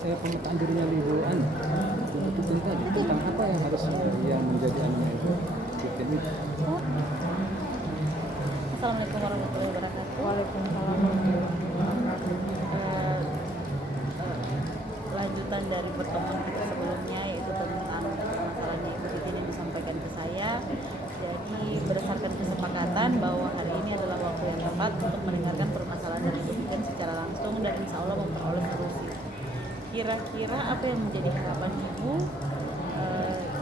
saya pemetaan dirinya libuan untuk itu tadi tentang apa yang harus yang menjadi anunya itu bikin itu. Assalamualaikum warahmatullahi wabarakatuh. Waalaikumsalam warahmatullahi wabarakatuh. Lanjutan dari pertemuan kita sebelumnya, yaitu tentang masalahnya Ibu Titin yang disampaikan ke saya. Jadi berdasarkan kesepakatan bahwa hari ini adalah waktu yang tepat untuk mendengarkan permasalahan dari Ibu Titin secara langsung dan insya Allah memperoleh solusi. Kira-kira apa yang menjadi harapan Ibu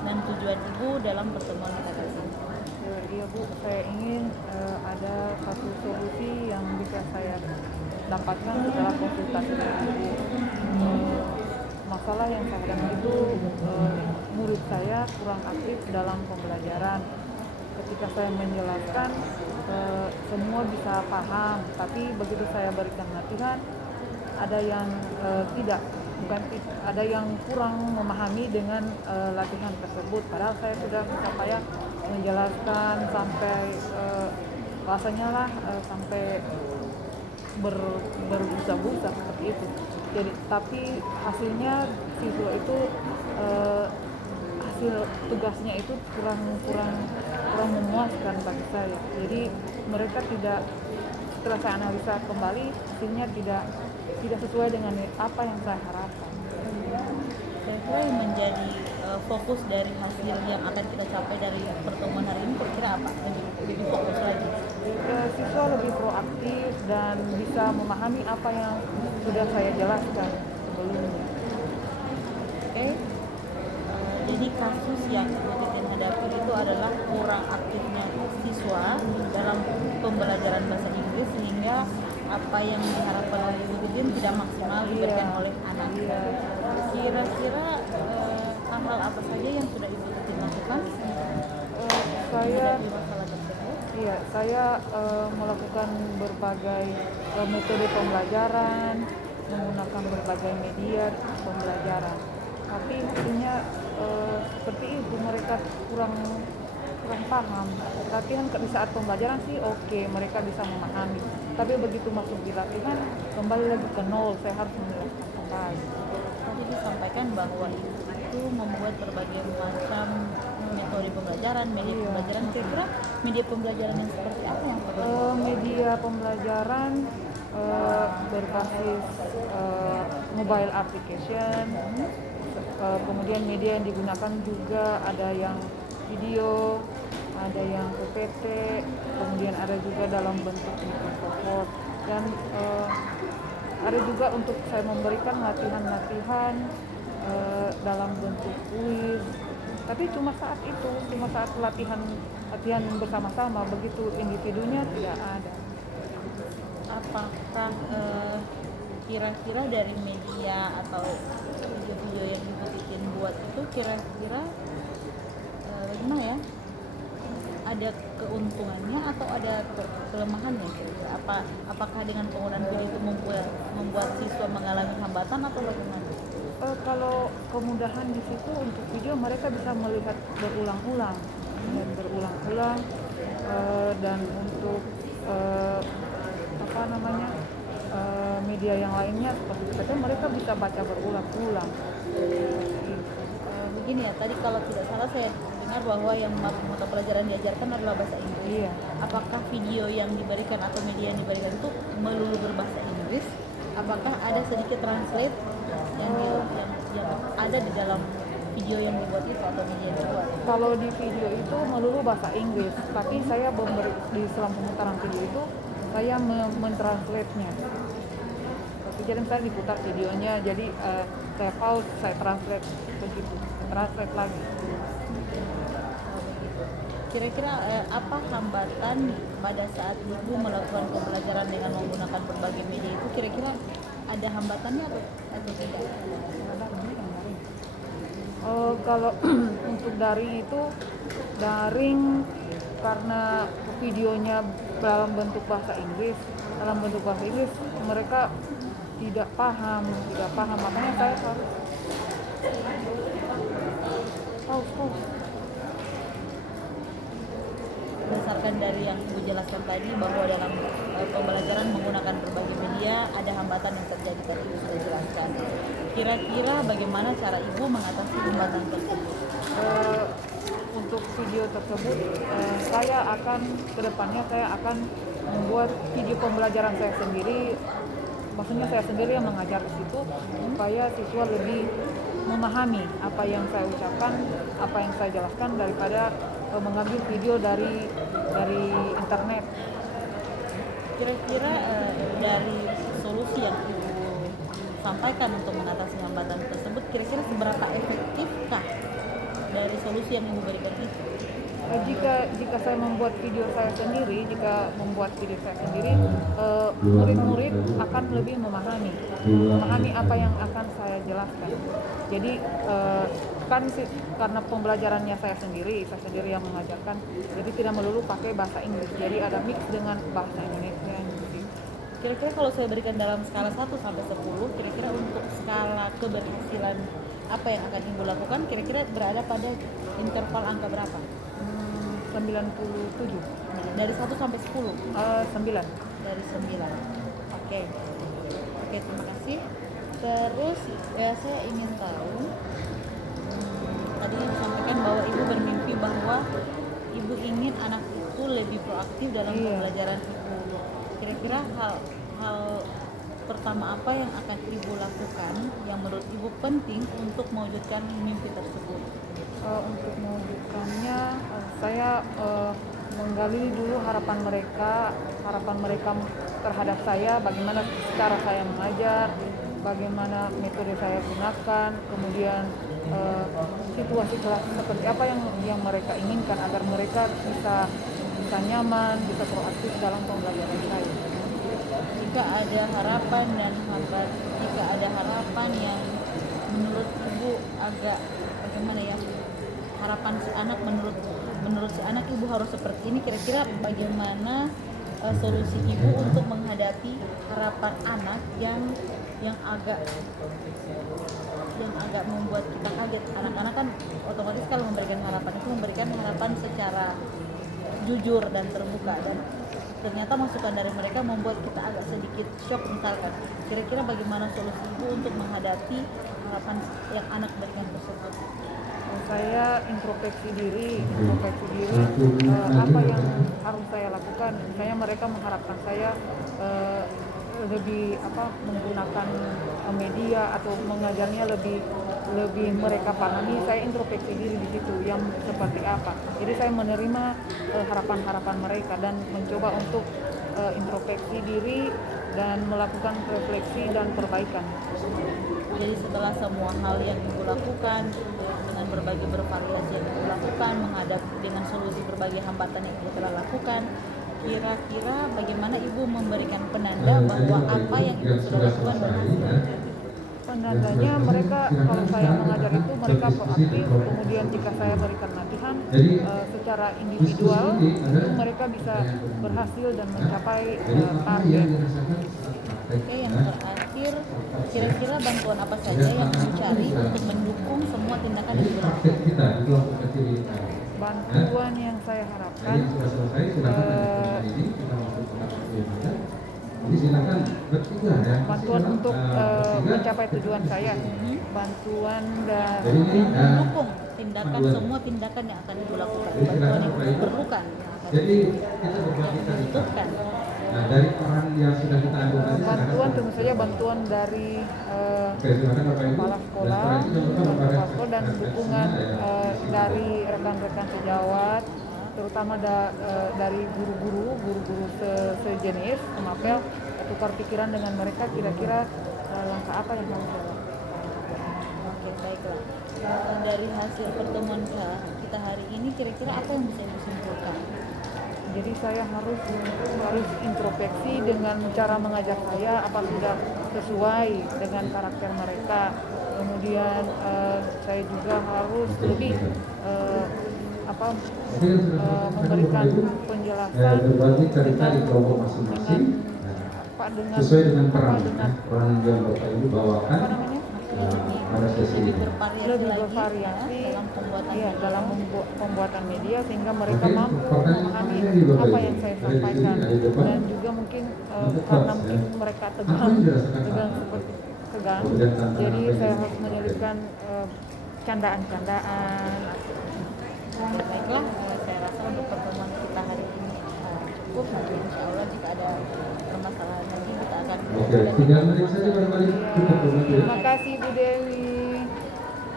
dan tujuan Ibu dalam pertemuan kita kali ini? Iya Bu, saya ingin ada satu solusi yang bisa saya dapatkan setelah konsultasi dengan Ibu. Masalah yang saya hadapi itu murid saya kurang aktif dalam pembelajaran. Ketika saya menjelaskan semua bisa paham, tapi begitu saya berikan latihan ada yang ada yang kurang memahami dengan latihan tersebut. Padahal saya sudah berupaya menjelaskan sampai rasanya lah sampai berbusa-busa seperti itu. Jadi tapi hasilnya siswa itu hasil tugasnya itu kurang memuaskan bagi saya. Jadi mereka tidak, setelah saya analisa kembali, hasilnya tidak sesuai dengan apa yang saya harapkan. Kira-kira yang menjadi fokus dari hasil yang akan kita capai dari pertemuan hari ini kira-kira apa? Lebih fokus lagi. Siswa lebih proaktif dan bisa memahami apa yang sudah saya jelaskan sebelumnya. Oke. Jadi kasus yang Ibu Titin hadapi itu adalah kurang aktifnya siswa dalam pembelajaran bahasa Inggris sehingga apa yang diharapkan oleh Ibu Titin tidak maksimal diberikan oleh anak. Kira-kira hal-hal apa saja yang sudah Ibu Titin lakukan? Saya melakukan berbagai metode pembelajaran, menggunakan berbagai media pembelajaran. Tapi hasilnya seperti itu, mereka kurang paham. Latihan di saat pembelajaran sih oke, mereka bisa memahami. Tapi begitu masuk di latihan, kembali lagi ke nol, saya harus menjelaskan kembali. Tadi disampaikan bahwa itu membuat berbagai macam metode pembelajaran, media pembelajaran. Kira-kira media pembelajaran yang seperti apa yang perlu? Media pembelajaran berbasis mobile application. Kemudian media yang digunakan juga ada yang video, ada yang PPT, kemudian ada juga dalam bentuk Microsoft Word, dan ada juga untuk saya memberikan latihan-latihan dalam bentuk kuis. Tapi cuma saat latihan bersama-sama, begitu individunya tidak ada. Apakah kira-kira dari media atau video-video yang Ibu Titin buat itu kira-kira gimana ya? Ada keuntungannya atau ada kelemahannya? Apakah dengan penggunaan video itu membuat siswa mengalami hambatan atau bagaimana? Kalau kemudahan di situ untuk video, mereka bisa melihat berulang-ulang dan untuk media yang lainnya seperti itu mereka bisa baca berulang-ulang. Begini ya, tadi kalau tidak salah saya dengar bahwa yang mata pelajaran diajarkan adalah bahasa Inggris. Iya. Apakah video yang diberikan atau media yang diberikan itu melulu berbahasa Inggris? Apakah ada sedikit translate yang ada di dalam video yang dibuat itu atau media yang dibuat? Kalau di video itu melulu bahasa Inggris, tapi saya di selama pemutaran video itu saya mentranslate-nya. Jadi saya diputar videonya, jadi saya pause, saya translate begitu, translate lagi. Kira-kira apa hambatan pada saat Ibu melakukan pembelajaran dengan menggunakan berbagai media itu? Kira-kira ada hambatannya atau tidak? Kalau untuk daring karena videonya dalam bentuk bahasa Inggris, mereka tidak paham, makanya saya harus pause. Berdasarkan dari yang Ibu jelaskan tadi bahwa dalam pembelajaran menggunakan berbagai media ada hambatan yang terjadi tadi Ibu sudah jelaskan. Kira-kira bagaimana cara ibu mengatasi hambatan tersebut? Untuk video tersebut, saya akan kedepannya saya akan membuat video pembelajaran saya sendiri. Maksudnya saya sendiri yang mengajar di situ supaya siswa lebih memahami apa yang saya ucapkan, apa yang saya jelaskan daripada mengambil video dari internet. Kira-kira dari solusi yang ibu sampaikan untuk mengatasi hambatan tersebut, kira-kira seberapa efektifkah dari solusi yang ibu berikan itu? Jika saya membuat video saya sendiri, murid-murid akan lebih memahami apa yang akan saya jelaskan. Jadi karena pembelajarannya saya sendiri yang mengajarkan, jadi tidak melulu pakai bahasa Inggris. Jadi ada mix dengan bahasa Indonesia. Kira-kira kalau saya berikan dalam skala 1 sampai 10, kira-kira untuk skala keberhasilan apa yang akan ibu lakukan, kira-kira berada pada interval angka berapa? 97. Dari 1 sampai 10? 9. Dari 9. Oke, terima kasih. Terus saya ingin tahu, tadi ibu sampaikan bahwa ibu bermimpi bahwa ibu ingin anak itu lebih proaktif dalam pembelajaran ibu. Kira-kira hal pertama apa yang akan ibu lakukan yang menurut ibu penting untuk mewujudkan mimpi tersebut? Untuk mewujudkannya, saya menggali dulu harapan mereka terhadap saya, bagaimana cara saya mengajar, bagaimana metode saya gunakan, kemudian situasi kelas seperti apa yang mereka inginkan agar mereka bisa nyaman, bisa proaktif dalam pembelajaran saya. Jika ada harapan yang menurut ibu agak bagaimana ya, harapan si anak menurut si anak ibu harus seperti ini, kira-kira bagaimana solusi ibu untuk menghadapi harapan anak yang agak membuat kita kaget. Anak-anak kan otomatis kalau memberikan harapan secara jujur dan terbuka, dan ternyata masukan dari mereka membuat kita agak sedikit shock misalkan. Kira-kira bagaimana solusi ibu untuk menghadapi harapan yang anak berikan tersebut? Saya introspeksi diri apa yang harus saya lakukan. Misalnya mereka mengharapkan saya lebih menggunakan media atau mengajarnya lebih mereka pahami. Saya introspeksi diri di situ yang seperti apa. Jadi saya menerima harapan-harapan mereka dan mencoba untuk introspeksi diri dan melakukan refleksi dan perbaikan. Jadi setelah semua hal yang ibu lakukan, dengan berbagai bervariasi yang ibu lakukan, menghadapi dengan solusi berbagai hambatan yang ibu telah lakukan, kira-kira bagaimana ibu memberikan penanda bahwa apa yang ibu sudah lakukan berhasil? Penandanya mereka, kalau saya mengajar itu mereka proaktif, kemudian jika saya berikan latihan secara individual, itu mereka bisa berhasil dan mencapai target. Oke, yang terakhir, kira-kira bantuan apa saja yang ibu cari untuk mendukung semua tindakan yang ibu lakukan? Bantuan yang saya harapkan bantuan untuk mencapai tujuan saya, bantuan dari mendukung semua tindakan yang akan ibu lakukan, bantuan yang diperlukan, yang akan dibutuhkan. Dari orang yang sudah kita adukan, bantuan tentu saja bantuan dari kepala sekolah dan dukungan dari rekan-rekan sejawat, terutama dari guru-guru sejenis, mengapel tukar pikiran dengan mereka, kira-kira langkah apa yang harus dilakukan. Oke, baiklah. Dari hasil pertemuan kita hari ini, kira-kira apa yang bisa ibu simpulkan? Jadi saya harus introspeksi dengan cara mengajar saya, apa sudah sesuai dengan karakter mereka. Kemudian saya juga harus lebih memberikan penjelasan sesuai dengan peran yang Bapak Ibu bawakan pada sesi ini. Lebih bervariasi dalam pembuatan media sehingga mereka mampu memahami apa yang saya sampaikan, dan juga mungkin karena mungkin mereka tegang segan. Kemudian tantangan Jadi apa saya yang harus menyelipkan candaan-candaan. Baiklah, saya rasa untuk pertemuan kita hari ini cukup. Nanti insya Allah jika ada permasalahan lagi kita akan Oke, 3 menit saja barangkali cukup. Terima kasih Bu Dewi.